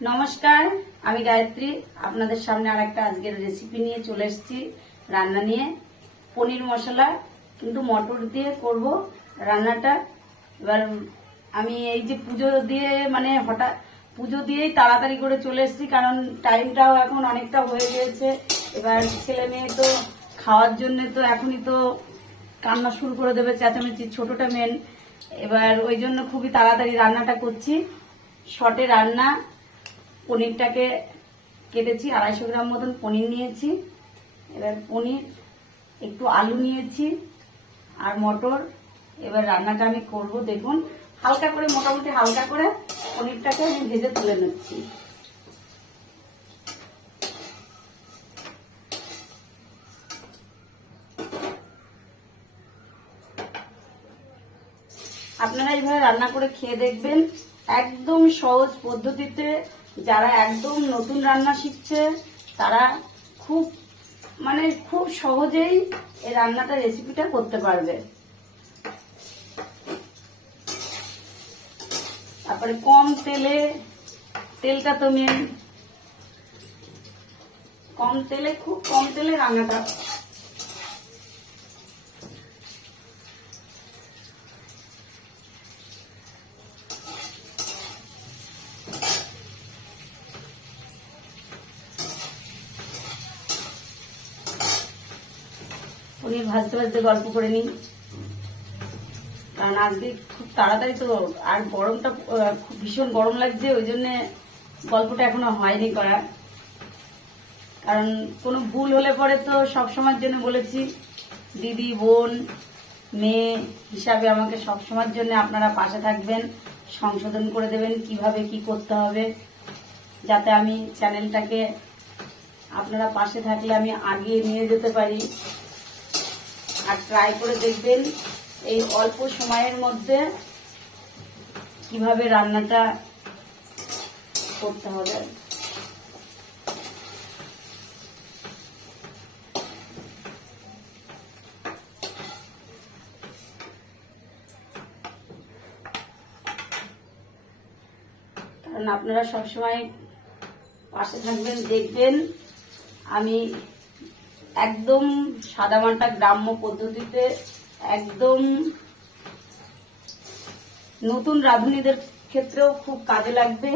নমস্কার, আমি গায়ত্রী আপনাদের সামনে আরেকটা আজকের রেসিপি নিয়ে চলে এসেছি। রান্না নিয়ে পনির মশলা কিন্তু মটর দিয়ে করব রান্নাটা। এবার আমি এই যে পুজো দিয়ে হঠাৎ পুজো দিয়েই তাড়াতাড়ি করে চলে এসেছি, কারণ টাইমটাও এখন অনেকটা হয়ে গিয়েছে। এবার ছেলে মেয়ে তো খাওয়ার জন্য তো এখনই তো কান্না শুরু করে দেবে, চেঁচামেচি, ছোটটা মেন। এবার ওই জন্য খুবই তাড়াতাড়ি রান্নাটা করছি, শর্টে রান্না। পনিরটাকে কেটেছি, 250 গ্রাম মতন পনির নিয়েছি। এবার পনির, একটু আলু নিয়েছি আর মটর। এবার রান্নাটা আমি করব, দেখুন হালকা করে, মোটামুটি হালকা করে পনিরটাকে আমি ভেজে তুলে নিচ্ছি। আপনারা এইভাবে রান্না করে খেয়ে দেখবেন, একদম সহজ পদ্ধতিতে। যারা একদম নতুন রান্না শিখছে তারা খুব খুব সহজেই এই রান্নাটা রেসিপিটা করতে পারবে। তারপরে কম তেলে, তেলটা তো মেন, কম তেলে, খুব কম তেলে রান্নাটা। পনির ভাজতে ভাজতে গল্প করে নিই, কারণ আজকে খুব তাড়াতাড়ি তো, আর গরমটা খুব ভীষণ গরম লাগছে, ওই জন্য গল্পটা এখনো হয়নি করা। কারণ কোনো ভুল হলে পরে তো সবসময়ের জন্য বলেছি, দিদি, বোন, মেয়ে হিসাবে আমাকে সবসময়ের জন্য আপনারা পাশে থাকবেন, সংশোধন করে দেবেন কিভাবে কি করতে হবে, যাতে আমি চ্যানেলটাকে আপনারা পাশে থাকলে আমি আগিয়ে নিয়ে যেতে পারি। আর ট্রাই করে দেখবেন এই অল্প সময়ের মধ্যে কিভাবে রান্নাটা করতে হবে। কারণ আপনারা সবসময় পাশে থাকবেন, দেখবেন আমি একদম সাদামাটা গ্রাম্য পদ্ধতিতে, একদম নতুন রাঁধুনিদের ক্ষেত্রেও খুব কাজে লাগবে।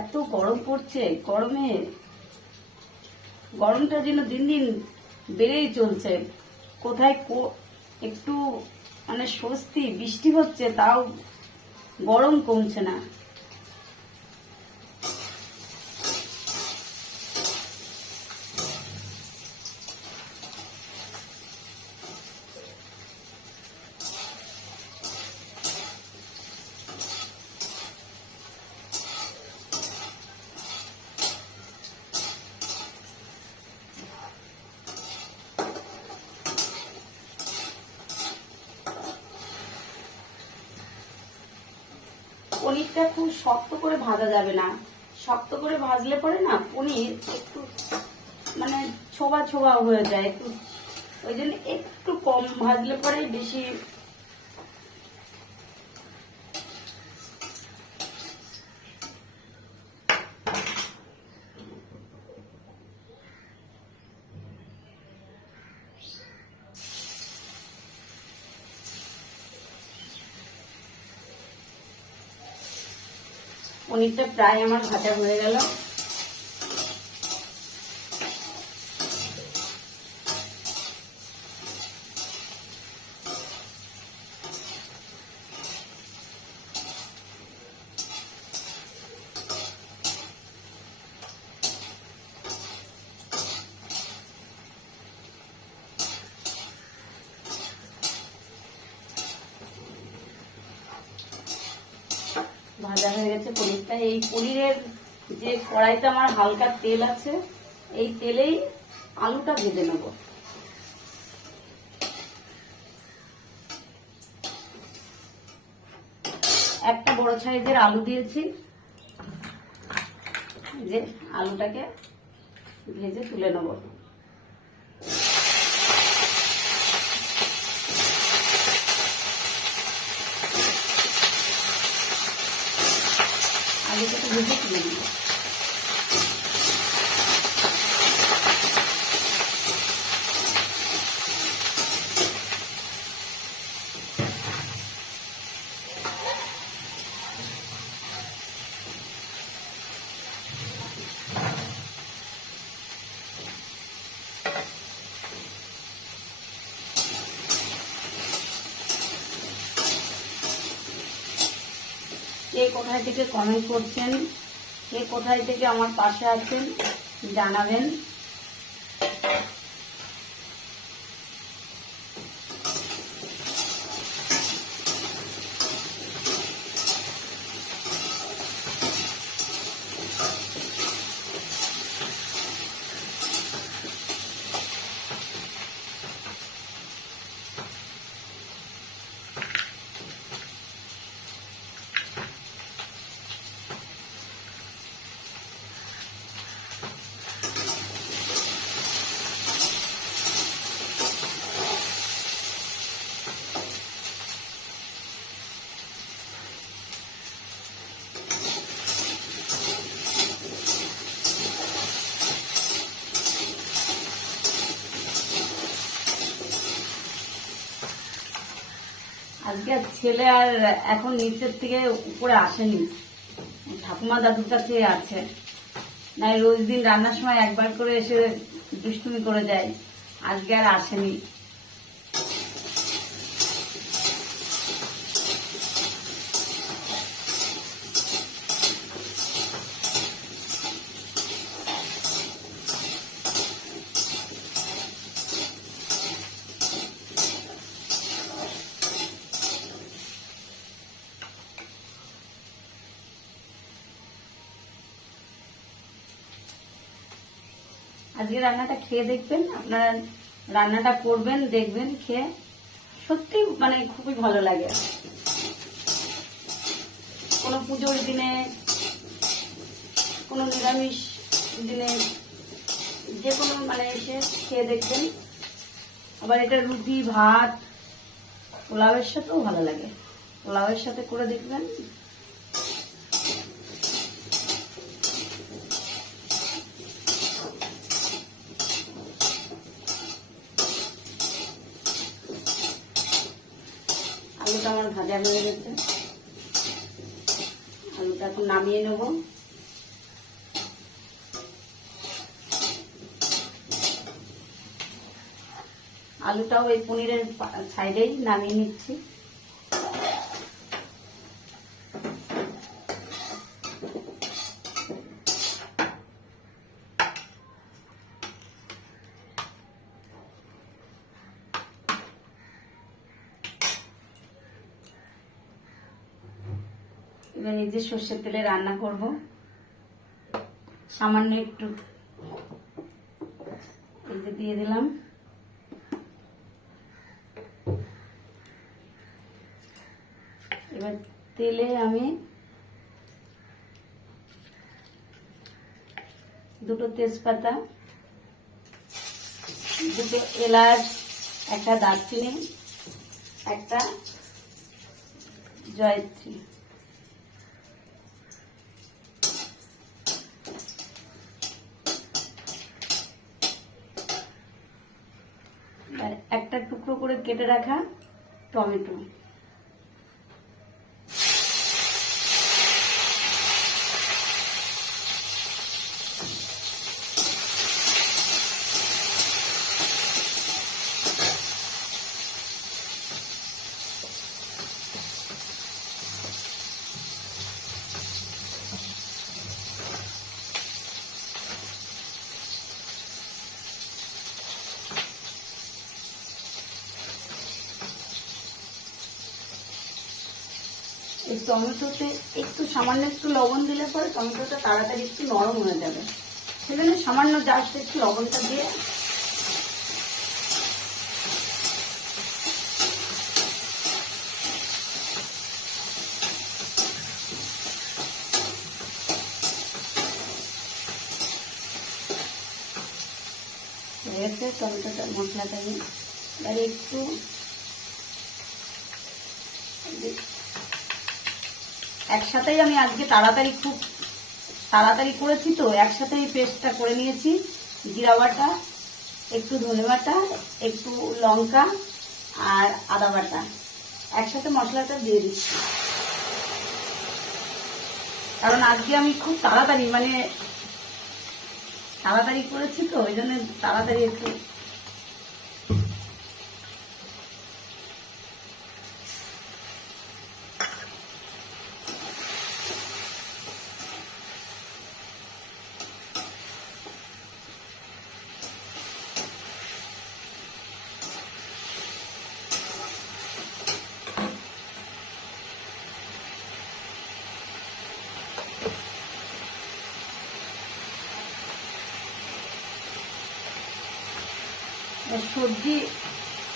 এত গরম পড়ছে, গরমটা যেন দিন দিন বেড়েই চলছে। কোথায় একটু স্বস্তি, বৃষ্টি হচ্ছে, তাও গরম কমছে না। পনিরটা খুব শক্ত করে ভাজা যাবে না, শক্ত করে ভাজলে পরে না পনির একটু ছোবা ছোবা হয়ে যায়, একটু ওই জন্য একটু কম ভাজলে পরে বেশি। পনিরটা প্রায় আমার ভাজা হয়ে গেল। ভাজা হয়ে গেছে পনিরটা। এই পনিরের যে কড়াইতে আমার হালকা তেল আছে, এই তেলেই আলুটা ভেজে নেব। একটা বড় সাইজের আলু দিয়েছি, যে আলুটাকে ভেজে তুলে নেব। আলুটাকে ভেজে তুলে নেব। কে কোথায় থেকে কমেন্ট করছেন, কে কোথায় থেকে আমার পাশে আছেন জানাবেন। আজকে ছেলে আর এখন নিচের থেকে উপরে আসেনি, ঠাকুমা দাদুর কাছে আছে। নাই রোজ দিন রান্নার সময় একবার করে এসে দুষ্টুমি করে যায়, আজকে আর আসেনি। আজকে রান্নাটা খেয়ে দেখবেন, আপনারা রান্নাটা করবেন, দেখবেন খেয়ে সত্যি মানে খুবই ভালো লাগে। কোনো পুজোর দিনে, কোনো নিরামিষ দিনে, যে কোনো মানে এসে খেয়ে দেখবেন। আবার এটা রুটি, ভাত, পোলাওয়ের সাথেও ভালো লাগে, পোলাওয়ের সাথে করে দেখবেন। আলুটা আমার ভাজা হয়ে গেছে, আলুটা এখন নামিয়ে নেব। আলুটাও এই পনিরের সাইডেই নামিয়ে নিচ্ছি। এবার এই যে সর্ষের তেলে রান্না করব, সামান্য একটু এই যে দিয়ে দিলাম। এবার তেলে আমি দুটো তেজপাতা, দুটো এলাচ, একটা দারচিনি, একটা জয়ত্রী, আর একটা টুকরো করে কেটে রাখা টমেটো। এই টমেটোতে একটু সামান্য একটু লবণ দিলে পরে টমেটোটা তাড়াতাড়ি একটু নরম হয়ে যাবে, সেজন্য সামান্য জাস্ট একটু লবণটা দিয়ে গেছে টমেটোটা মশলাটা নিয়ে। এবার একটু একসাথেই আমি আজকে খুব তাড়াতাড়ি করেছি তো, একসাথেই পেস্টটা করে নিয়েছি। জিরা বাটা, একটু ধনে বাটা, একটু লঙ্কা আর আদা বাটা একসাথে মশলাটা দিয়ে দিচ্ছি। কারণ আজকে আমি খুব তাড়াতাড়ি করেছি তো, ওই জন্য তাড়াতাড়ি একটু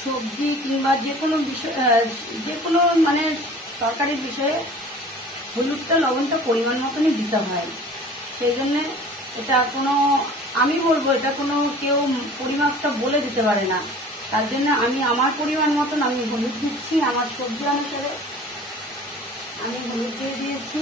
সবজি কিংবা যে কোনো মানে তরকারির বিষয়ে হলুদটা লবণটা পরিমাণ মতনই দিতে হয়। সেই জন্যে এটা আমি বলবো এটা কেউ পরিমাপটা বলে দিতে পারে না। তার জন্য আমি আমার পরিমাণ মতন আমি হলুদ দিচ্ছি, আমার সবজি অনুসারে আমি হলুদ দিয়ে দিয়েছি।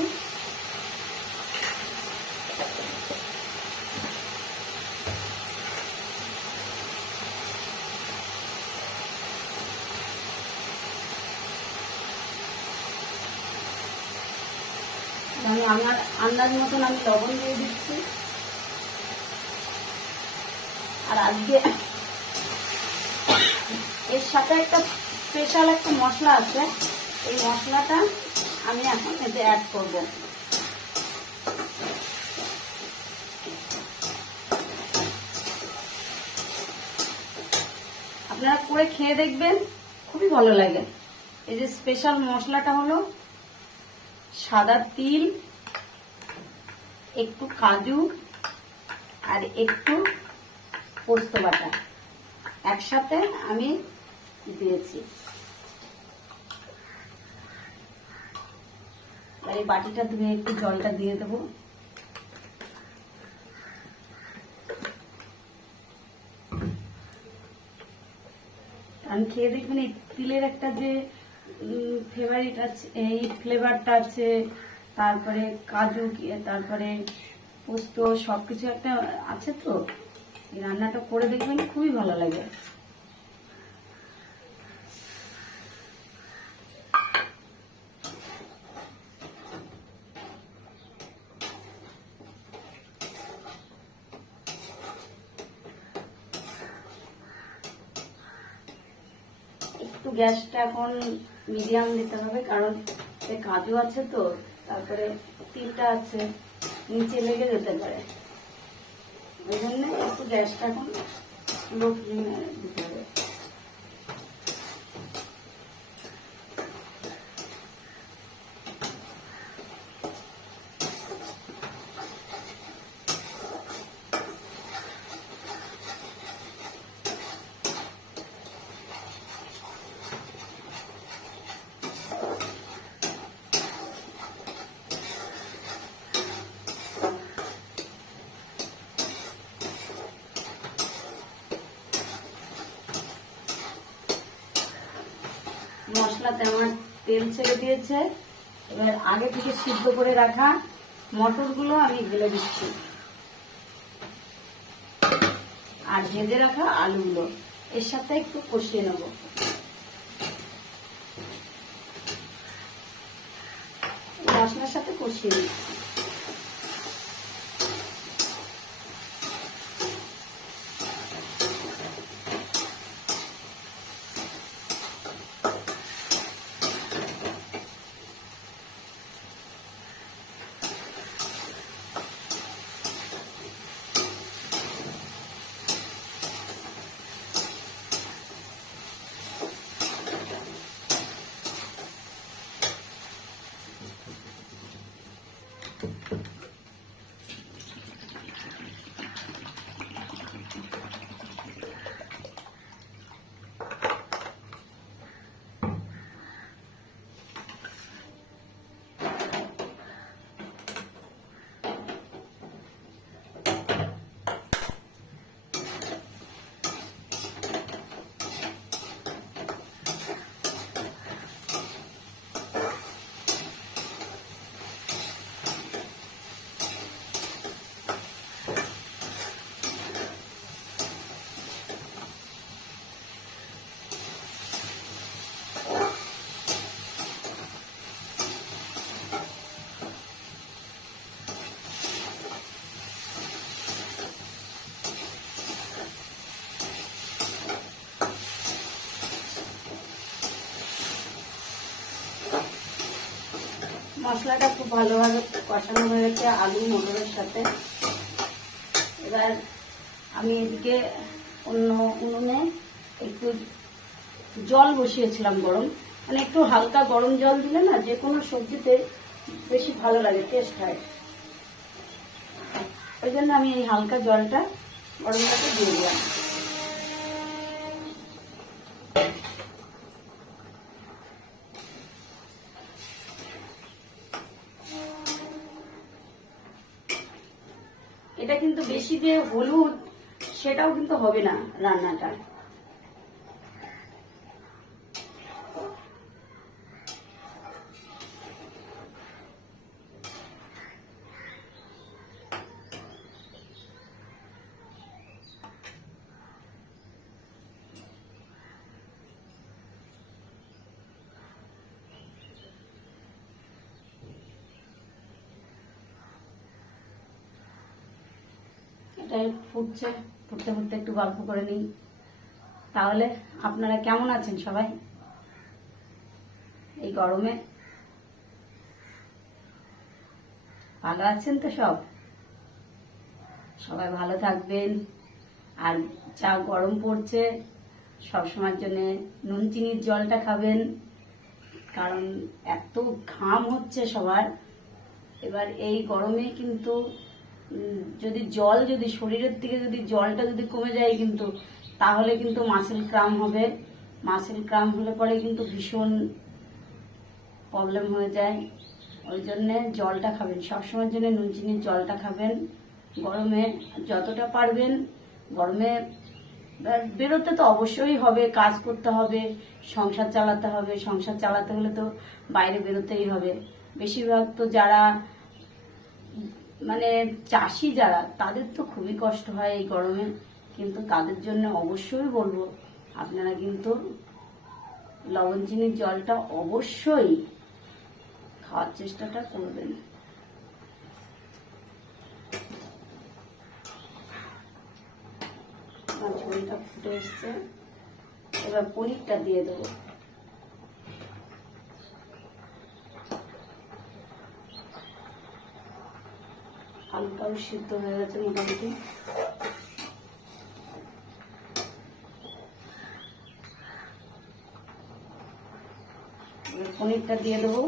আমার আন্দাজ মতন আমি লবণ দিয়ে দিচ্ছি। আর আজকে এর সাথে একটা স্পেশাল একটা মশলা আছে, এই মশলাটা আমি এখন এতে অ্যাড করব। আপনারা করে খেয়ে দেখবেন, খুবই ভালো লাগে। এই যে স্পেশাল মশলাটা হলো সাদা তিল, একটু কাজু আর একটু পোস্ত বাটা একসাথে আমি দিয়েছি। আর এই বাটিটা ধুয়ে একটু জলটা দিয়ে দেবো। আমি খেয়ে দেখবেন এই তিলের একটা যে ফেভারিট আছে, এই ফ্লেভারটা আছে, তারপরে কাজু, তারপরে পোস্ত সবকিছু একটা আছে তো, এই রান্নাটা করে দেখবেন খুবই ভালো লাগে। একটু গ্যাসটা এখন মিডিয়াম দিতে হবে, কারণ কাজু আছে তো, তারপরে তিলটা আছে, নিচে লেগে যেতে পারে। ওই জন্য একটু গ্যাসটা এখন লো ফ্লেমে দিতে হবে। মশলাতে আমার তেল ছেড়ে দিয়েছে। এবার আগে থেকে সিদ্ধ করে রাখা মটরগুলো আমি ঢেলে দিচ্ছি, আর ভেজে রাখা আলুগুলো এর সাথে একটু কষিয়ে নেব। মশলার সাথে কষিয়ে নিচ্ছি। মশলাটা খুব ভালোভাবে কষানো হয়ে গেছে আলু মটরের সাথে। এবার আমি এদিকে অন্য উনুনে একটু জল বসিয়েছিলাম গরম, মানে একটু হালকা গরম জল দিলে না যে কোনো সবজিতে বেশি ভালো লাগে, টেস্ট হয়। ওই জন্য আমি এই হালকা জলটা গরম জলটা দিয়ে দিলাম। এটা কিন্তু বেশি যে হলুদ সেটাও কিন্তু হবে না রান্নাটা। এটা ফুটছে, ফুটতে ফুটতে একটু গল্প করে নিই। তাহলে আপনারা কেমন আছেন সবাই এই গরমে? ভালো আছেন তো সব? সবাই ভালো থাকবেন। আর যা গরম পড়ছে সবসময়ের জন্য নুন চিনির জলটা খাবেন, কারণ এত ঘাম হচ্ছে সবার। এবার এই গরমে কিন্তু যদি শরীরের থেকে যদি জলটা যদি কমে যায় কিন্তু, তাহলে কিন্তু মাসেল ক্রাম হবে। মাসেল ক্রাম হলে পরে কিন্তু ভীষণ প্রবলেম হয়ে যায়। ওই জন্যে জলটা খাবেন, সবসময়ের জন্য নুন চিনির জলটা খাবেন। গরমে যতটা পারবেন, গরমে বেরোতে তো অবশ্যই হবে, কাজ করতে হবে, সংসার চালাতে হবে। সংসার চালাতে হলে তো বাইরে বেরোতেই হবে। বেশিরভাগ তো যারা মানে চাষি যারা, তাদের তো খুবই কষ্ট হয় এই গরমে। কিন্তু তাদের জন্য অবশ্যই বলবো আপনারা কিন্তু লবণ চিনির জলটা অবশ্যই খাওয়ার চেষ্টাটা করবেন। আমার ঝোলটা ফুটে এসছে, এবার পনিরটা দিয়ে দেবো। হালকাও সিদ্ধ হয়ে গেছে মোটামুটি। পনিরটা দিয়ে দেবো।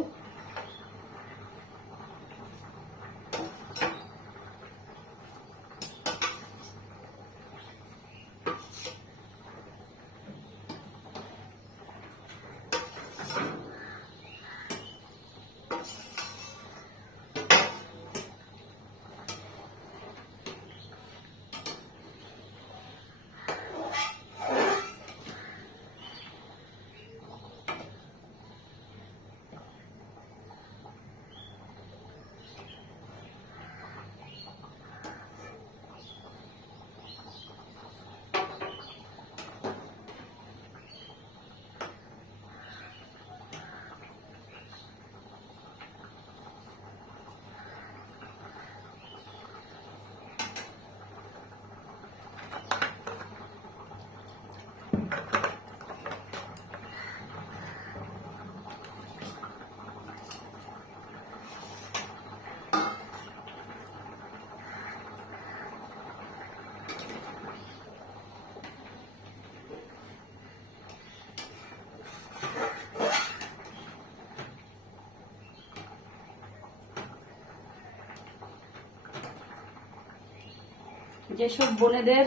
যেসব বোনেদের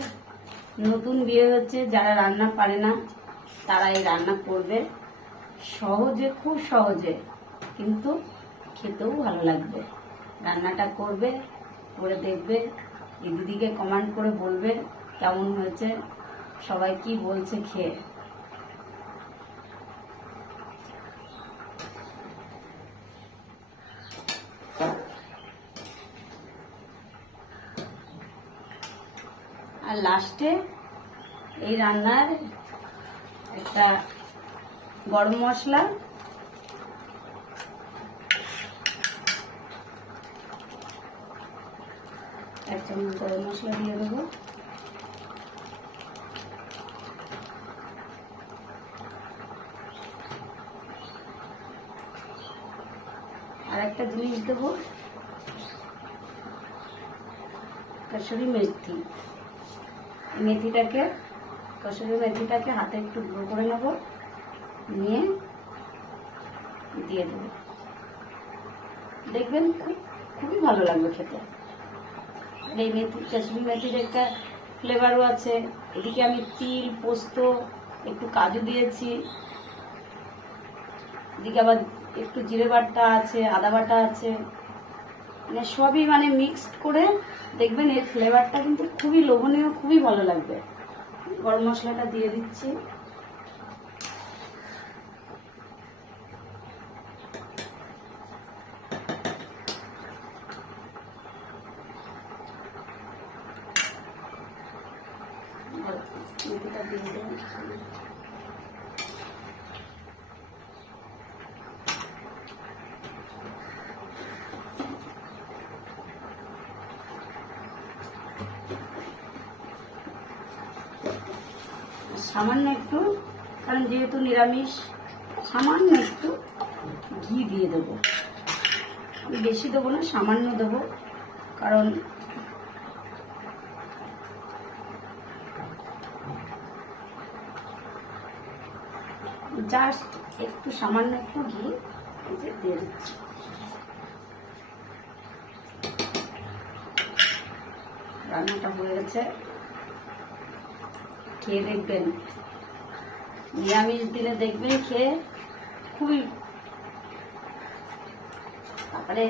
নতুন বিয়ে হচ্ছে, যারা রান্না পারে না, তারা এই রান্না করবে। সহজে, খুব সহজে, কিন্তু খেতেও ভালো লাগবে। রান্নাটা করবে, করে দেখবে, এই দিদিকে কমেন্ট করে বলবে কেমন হয়েছে, সবাই কি বলছে খেয়ে। আর লাস্টে এই রান্নার একটা গরম মশলা, এক চামচ গরম মশলা দিয়ে দেবো। আর একটা জিনিস দেবো, কসুরি মেথি। কসুরি মেথিটাকে হাতে একটু গুঁড়ো করে নেব, নিয়ে দিয়ে দেবো। দেখবেন খুবই ভালো লাগবে খেতে। এই কসুরি মেথির একটা ফ্লেভারও আছে। এদিকে আমি তিল, পোস্ত, একটু কাজু দিয়েছি। এদিকে আবার একটু জিরে বাটা আছে, আদা বাটা আছে, মানে সবই মিক্সড করে দেখবেন এর ফ্লেভারটা কিন্তু খুবই লোভনীয়, খুবই ভালো লাগবে। গরম মশলাটা দিয়ে দিচ্ছি। মেথিটা দিয়ে দেবো। সামান্য একটু, কারণ যেহেতু নিরামিষ, সামান্য একটু ঘি দিয়ে দেবো। আমি বেশি দেবো না, সামান্য দেবো, কারণ জাস্ট একটু সামান্য একটু ঘি দিয়ে দিচ্ছি। রান্নাটা হয়ে গেছে, খেয়ে দেখবেন। নিরামিষ দিলে দেখবেন খেয়ে খুবই, তারপরে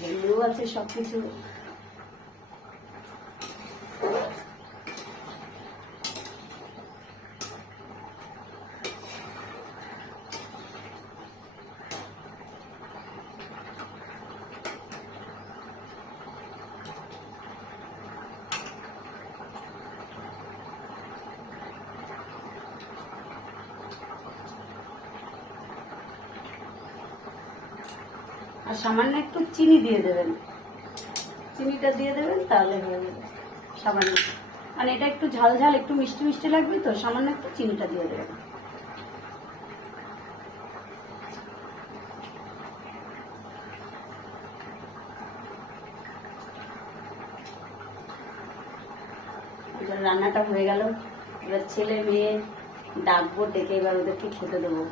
যেগুলো আছে সবকিছু। আর সামান্য একটু চিনি দিয়ে দেবেন, চিনিটা দিয়ে দেবেন, তাহলে হয়ে যাবে। সামান্য, মানে এটা একটু ঝাল ঝাল, একটু মিষ্টি মিষ্টি লাগবে, তো সামান্য একটু চিনিটা দিয়ে দেবেন। রান্নাটা হয়ে গেল। এবার ছেলে মেয়ে ডাকবো, ডেকে এবার ওদেরকে খেতে দেবো।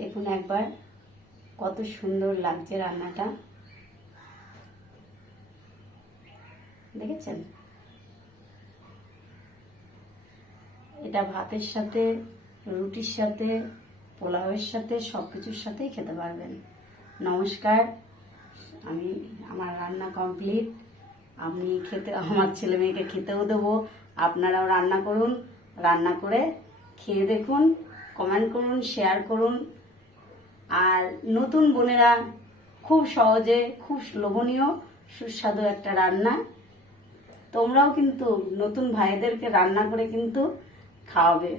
দেখুন একবার কত সুন্দর লাগছে রান্নাটা, দেখেছেন? এটা ভাতের সাথে, রুটির সাথে, পোলাওয়ের সাথে, সবকিছুর সাথেই খেতে পারবেন। নমস্কার, আমার রান্না কমপ্লিট। আমি আমার ছেলে মেয়েকে খেতেও দেবো। আপনারাও রান্না করুন, রান্না করে খেয়ে দেখুন, কমেন্ট করুন, শেয়ার করুন। আর নতুন বোনেরা খুব সহজে, খুব লোভনীয়, সুস্বাদু একটা রান্না। তোমরাও কিন্তু নতুন ভাইদেরকে রান্না করে কিন্তু খাওয়াবে,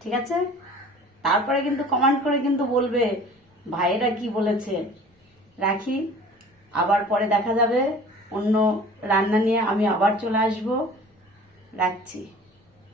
ঠিক আছে? তারপরে কিন্তু কমেন্ট করে কিন্তু বলবে ভাইয়েরা কি বলেছে। রাখি, আবার পরে দেখা যাবে অন্য রান্না নিয়ে, আমি আবার চলে আসবো। রাখছি।